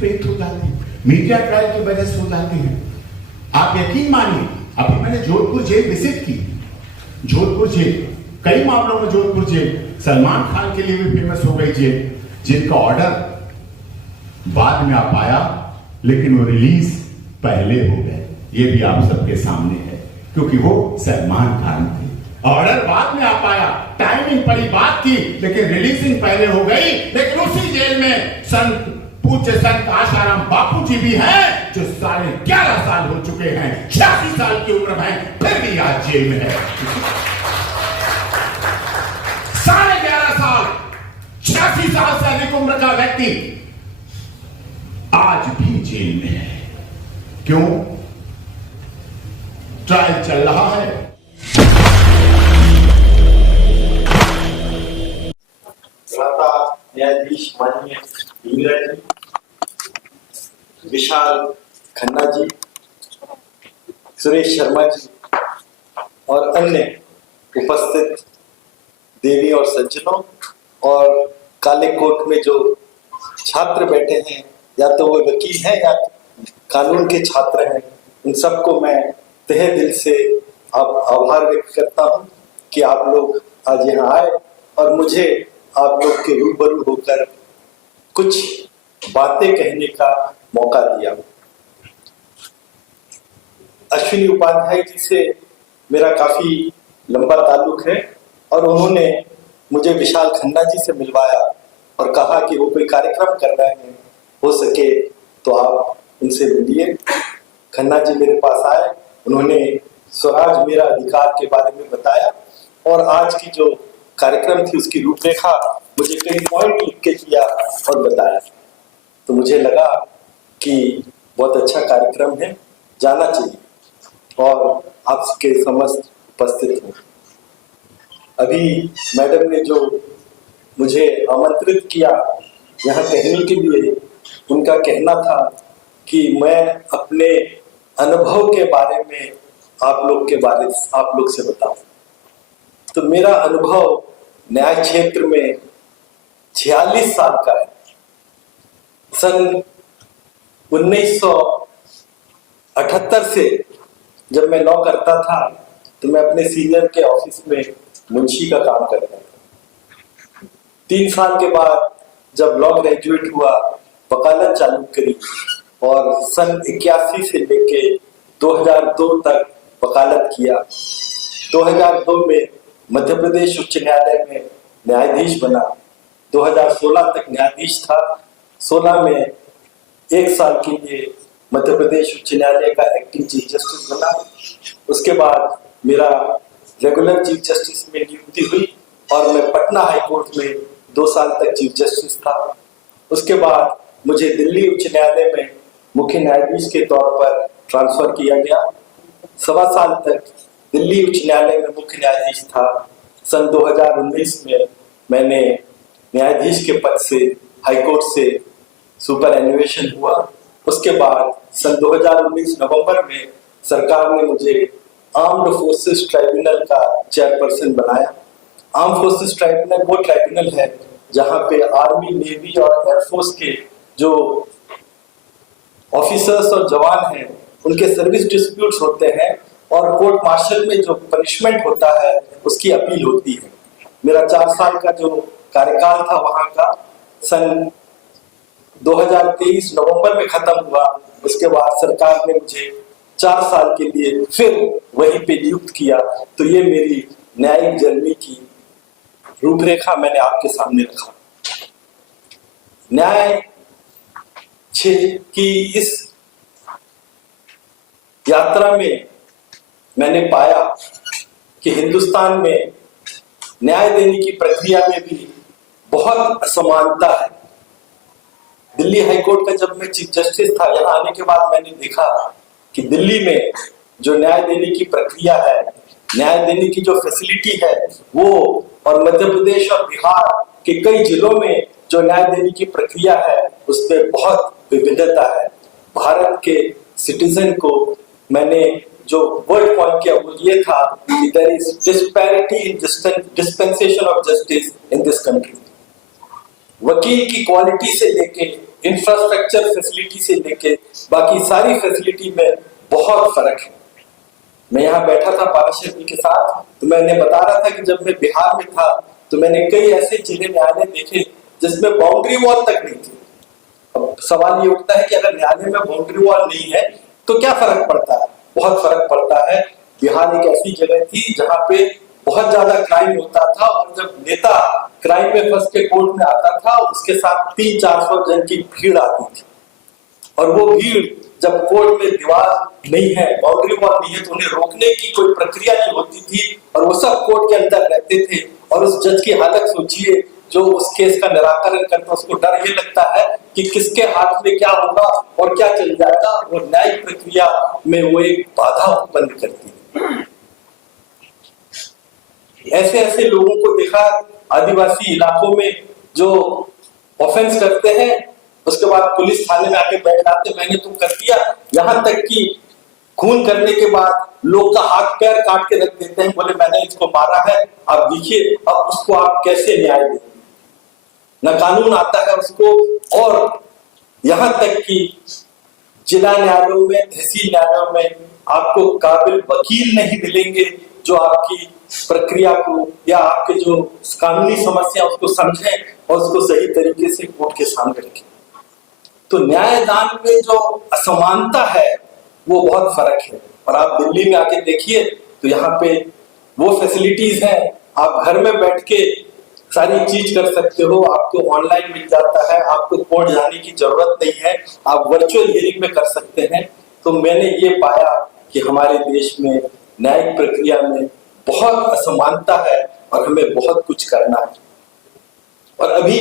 पे हो जाती है, मीडिया ट्रायल की वजह से हो जाती है। आप यकीन मानिए, अभी मैंने जोधपुर जेल विजिट की। जोधपुर जेल, कई मामलों में जोधपुर जेल सलमान खान के लिए भी फेमस हो गई जेल, जिनका ऑर्डर बाद में आ पाया, लेकिन वो रिलीज पहले हो गए। ये भी आप सबके सामने है, क्योंकि वो सलमान खान थे। ऑर्डर बाद में आ पाया, टाइमिंग बड़ी बात थी, लेकिन रिलीजिंग पहले हो गई। लेकिन उसी जेल में पूज्य संत आशाराम बापू जी भी हैं, जो 11.5 साल हो चुके हैं, 86 साल की उम्र में, फिर भी आज जेल में है। 11.5 साल, 86 साल से अधिक उम्र का व्यक्ति आज भी जेल में है। क्यों? ट्रायल चल रहा है। न्यायाधीश माननीय ढींगरा जी, विशाल खन्ना जी, सुरेश शर्मा जी और अन्य उपस्थित देवी और सज्जनों, और काले कोट में जो छात्र बैठे हैं, या तो वो वकील हैं या कानून के छात्र हैं, उन सबको मैं तहे दिल से आभार व्यक्त करता हूँ कि आप लोग आज यहाँ आए और मुझे आप लोग के रूबरू होकर कुछ बातें कहने का मौका दिया। अश्विनी उपाध्याय जी से मेरा काफी लंबा ताल्लुक है, और उन्होंने मुझे विशाल खन्ना जी से मिलवाया और कहा कि वो कोई कार्यक्रम कर रहे हैं, हो सके तो आप उनसे मिलिए। खन्ना जी मेरे पास आए, उन्होंने स्वराज मेरा अधिकार के बारे में बताया, और आज की जो कार्यक्रम थी उसकी रूपरेखा मुझे कई पॉइंट लिख के किया और बताया। तो मुझे लगा कि बहुत अच्छा कार्यक्रम है, जाना चाहिए, और आपके समस्त उपस्थित हूँ। अभी मैडम ने जो मुझे आमंत्रित किया यहाँ कहने के लिए, उनका कहना था कि मैं अपने अनुभव के बारे में आप लोग से बताऊं। तो मेरा अनुभव न्याय क्षेत्र में 46 साल का है। सन 1978 से जब मैं लॉ करता था, तो मैं अपने सीनियर के ऑफिस में मुंशी का काम करता था। 3 साल के बाद जब लॉ ग्रेजुएट हुआ, वकालत चालू करी, और सन 81 से लेके 2002 तक वकालत किया। 2002 में मध्य प्रदेश उच्च न्यायालय में न्यायाधीश बना। 2016 तक न्यायाधीश था। 16 में 1 साल के लिए मध्य प्रदेश उच्च न्यायालय का एक्टिंग चीफ जस्टिस बना। उसके बाद मेरा रेगुलर चीफ जस्टिस में नियुक्ति हुई, और मैं पटना हाई कोर्ट में 2 साल तक चीफ जस्टिस था। उसके बाद मुझे दिल्ली उच्च न्यायालय में मुख्य न्यायाधीश के तौर पर ट्रांसफर किया गया। 1.25 साल तक दिल्ली उच्च न्यायालय में मुख्य न्यायाधीश था। सन 2019 में मैंने न्यायाधीश के पद से हाईकोर्ट से सुपर एन्युएशन हुआ। उसके बाद सन 2019 नवंबर में सरकार ने मुझे आर्म्ड फोर्सेस ट्राइब्यूनल का चेयरपर्सन बनाया। आर्म्ड फोर्सेस ट्राइब्यूनल वो ट्राइब्यूनल है जहां पे आर्मी, नेवी और एयरफोर्स के जो ऑफिसर्स और जवान हैं, उनके सर्विस डिस्प्यूट्स होते हैं, और कोर्ट मार्शल में जो पनिशमेंट होता है उसकी अपील होती है। मेरा 4 साल का जो कार्यकाल था वहां का, सन 2023 नवंबर में खत्म हुआ। उसके बाद सरकार ने मुझे 4 साल के लिए फिर वहीं पे नियुक्त किया। तो ये मेरी न्यायिक जर्नी की रूपरेखा मैंने आपके सामने रखा। न्याय की इस यात्रा में मैंने पाया कि हिंदुस्तान में न्याय देने की प्रक्रिया में भी बहुत असमानता है। दिल्ली हाईकोर्ट का जब मैं चीफ जस्टिस था, यहाँ आने के बाद मैंने देखा कि दिल्ली में जो न्याय देने की प्रक्रिया है, न्याय देने की जो फैसिलिटी है वो, और मध्य प्रदेश और बिहार के कई जिलों में जो न्याय देने की प्रक्रिया है उसमें बहुत विविधता है। भारत के सिटीजन को मैंने जो वर्ड पॉइंट किया वो ये था कि there is disparity in dispensation of justice in this country. वकील की क्वालिटी से लेके इंफ्रास्ट्रक्चर फैसिलिटी से लेके बाकी सारी फैसिलिटी में बहुत फर्क है। मैं यहाँ बैठा था पार्षद जी के साथ, तो मैंने बता रहा था कि जब मैं बिहार में था तो मैंने कई ऐसे जिले न्यायालय देखे जिसमें बाउंड्री वॉल तक नहीं थी। अब सवाल ये उठता है कि अगर न्यायालय में बाउंड्री वॉल नहीं है तो क्या फर्क पड़ता है? बहुत फर्क पड़ता है। बिहार एक ऐसी जगह थी जहाँ पे बहुत ज्यादा क्राइम होता था, और जब नेता क्राइम में फंस के कोर्ट में आता था उसके साथ 300-400 जन की भीड़ आती थी, और वो भीड़ जब कोर्ट में दीवार नहीं है, बाउंड्री वॉल नहीं है, तो उन्हें रोकने की कोई प्रक्रिया नहीं होती थी, और वो सब कोर्ट के अंदर रहते थे। और उस जज की हालत सोचिए जो उस केस का निराकरण करता, उसको डर ये लगता है कि किसके हाथ में क्या होगा और क्या चल जाएगा, और न्यायिक प्रक्रिया में वो एक बाधा उत्पन्न करती है। ऐसे ऐसे लोगों को देखा आदिवासी इलाकों में जो ऑफेंस करते हैं, उसके बाद पुलिस थाने में आके बैठ जाते, मैंने तो कर दिया, यहाँ तक कि खून करने के बाद लोग का हाथ पैर काट के रख देते हैं, बोले मैंने इसको मारा है, आप देखिए अब उसको आप कैसे न्याय देंगे। न कानून आता है उसको, और यहाँ तक कि जिला न्यायालयों में, तहसील न्यायालयों में आपको काबिल वकील नहीं मिलेंगे जो आपकी प्रक्रिया को या आपके जो कानूनी समस्या उसको समझें और उसको सही तरीके से कोर्ट के सामने रखें। तो न्यायदान में जो असमानता है वो बहुत फर्क है। और आप दिल्ली में आके देखिए तो यहाँ पे वो फैसिलिटीज हैं, आप घर में बैठ के सारी चीज कर सकते हो, आपको ऑनलाइन मिल जाता है, आपको कोर्ट जाने की जरूरत नहीं है, आप वर्चुअल हियरिंग में कर सकते हैं। तो मैंने ये पाया कि हमारे देश में न्यायिक प्रक्रिया में बहुत असमानता है और हमें बहुत कुछ करना है। और अभी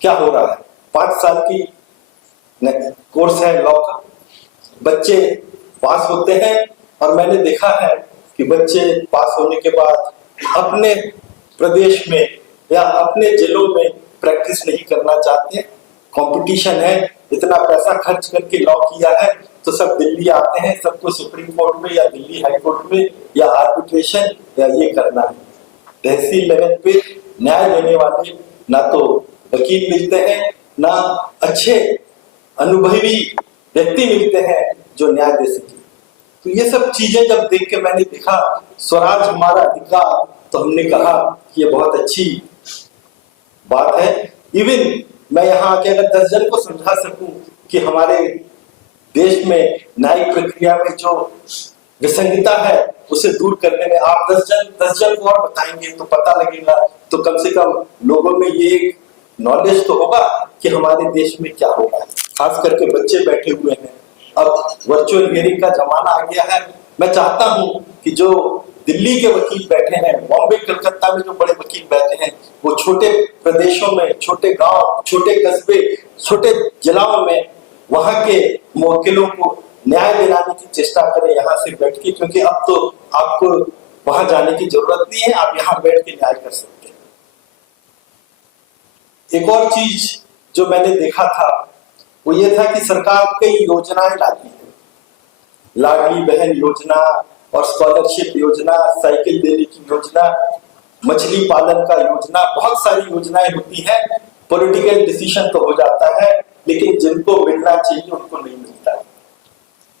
क्या हो रहा है, 5 साल की कोर्स है लॉ का, बच्चे पास होते हैं, और मैंने देखा है कि बच्चे पास होने के बाद अपने प्रदेश में या अपने जिलों में प्रैक्टिस नहीं करना चाहते। कंपटीशन है, इतना पैसा खर्च करके लॉ किया है तो सब दिल्ली आते हैं, सबको सुप्रीम कोर्ट में या दिल्ली हाई कोर्ट में या आर्बिट्रेशन या ये करना है। तहसील लेवल पे न्याय देने वाले ना तो वकील मिलते हैं, ना अच्छे अनुभवी व्यक्ति मिलते हैं जो न्याय दे सके। तो ये सब चीजें जब देख के मैंने देखा स्वराज हमारा अधिकार, तो हमने कहा कि ये बहुत अच्छी बात है। इवन मैं यहाँ आके अगर 10 जन को समझा सकूं कि हमारे देश में न्यायिक प्रक्रिया में जो विसंगता है उसे दूर करने में आप 10 जन को और बताएंगे तो पता लगेगा, तो कम से कम लोगों में ये नॉलेज तो होगा कि हमारे देश में क्या हो रहा है। खास करके बच्चे बैठे हुए हैं, अब वर्चुअल हियरिंग का जमाना आ गया है। मैं चाहता हूं कि जो दिल्ली के वकील बैठे हैं, बॉम्बे कलकत्ता में जो बड़े वकील बैठे हैं, वो छोटे प्रदेशों में, छोटे गांव, छोटे कस्बे, छोटे जिलाओं में वहां के वकीलों को न्याय दिलाने की चेष्टा करें यहाँ से बैठ के, क्योंकि अब तो आपको वहां जाने की जरूरत नहीं है, आप यहाँ बैठ के न्याय कर सकते हैं। एक और चीज जो मैंने देखा था वो ये था कि सरकार कई योजनाएं लाती है, लाडली बहन योजना और स्कॉलरशिप योजना, साइकिल देने की योजना, मछली पालन का योजना, बहुत सारी योजनाएं होती हैं। पॉलिटिकल डिसीजन तो हो जाता है, लेकिन जिनको मिलना चाहिए उनको नहीं मिलता है।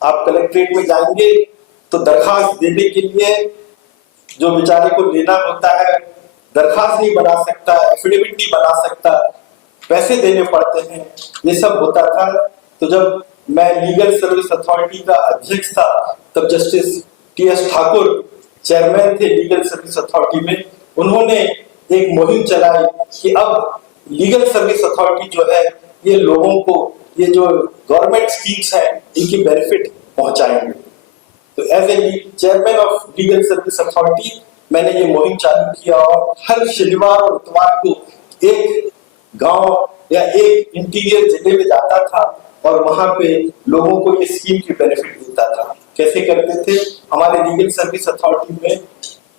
आप कलेक्ट्रेट में जाएंगे तो दरखास्त देने के लिए जो बेचारे को लेना होता है, दरखास्त नहीं बना सकता, एफिडेविट नहीं बना सकता, पैसे देने पड़ते हैं, ये सब होता था। तो जब मैं लीगल सर्विस अथॉरिटी का अध्यक्ष था तब जस्टिस टी.एस. ठाकुर चेयरमैन थे लीगल सर्विस अथॉरिटी में। उन्होंने एक मुहिम चलाई कि अब लीगल सर्विस अथॉरिटी जो है ये लोगों को ये जो गवर्नमेंट स्कीम्स है इनकी बेनिफिट पहुंचाएंगे। तो as a chairman of legal service authority मैंने ये मुहिम चालू किया, और हर शनिवार और इतवार को एक गांव या एक इंटीरियर जिले में जाता था और वहां पे लोगों को ये स्कीम की बेनिफिट देता था। कैसे करते थे, हमारे लीगल सर्विस अथॉरिटी में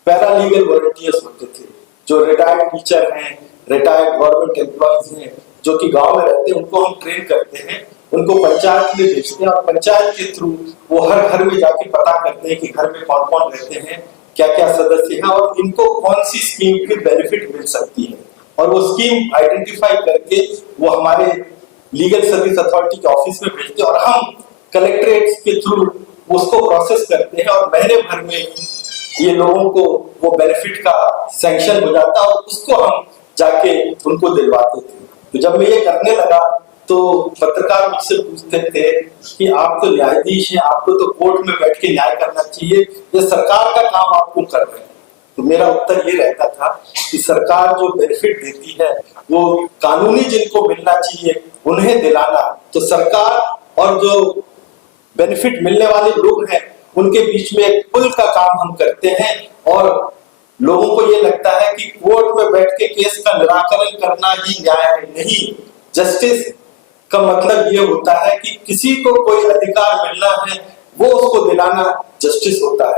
पैरा लीगल वॉलंटियर्स होते थे जो रिटायर्ड टीचर हैं, रिटायर्ड गवर्नमेंट एम्प्लॉइज हैं, जो कि गांव में रहते हैं, उनको हम ट्रेन करते हैं, उनको पंचायत में भेजते हैं, और पंचायत के थ्रू वो हर घर में जाके पता करते हैं कि घर में कौन कौन रहते हैं, क्या क्या सदस्य हैं और इनको कौन सी स्कीम की बेनिफिट मिल सकती है। और वो स्कीम आइडेंटिफाई करके वो हमारे लीगल सर्विस अथॉरिटी के ऑफिस में भेजते हैं और हम कलेक्ट्रेट के थ्रू उसको प्रोसेस करते हैं और महीने भर में ये लोगों को वो बेनिफिट का सैंक्शन हो जाता और उसको हम जाके उनको दिलवाते थे। तो जब मैं ये करने लगा तो पत्रकार मुझसे पूछते थे कि आप तो न्यायाधीश हैं, आपको तो कोर्ट में बैठ के न्याय करना चाहिए, ये सरकार का काम आप क्यों कर रहे हैं? तो मेरा उत्तर ये रहता था कि सरकार जो बेनिफिट देती है वो कानूनी जिनको मिलना चाहिए उन्हें दिलाना, तो सरकार और जो बेनिफिट मिलने वाले लोग हैं उनके बीच में एक पुल का काम हम करते हैं। और लोगों को ये लगता है कि कोर्ट में बैठ के केस का निराकरण करना ही न्याय है। नहीं, जस्टिस का मतलब ये होता है कि किसी को कोई अधिकार मिलना है वो उसको दिलाना जस्टिस होता है।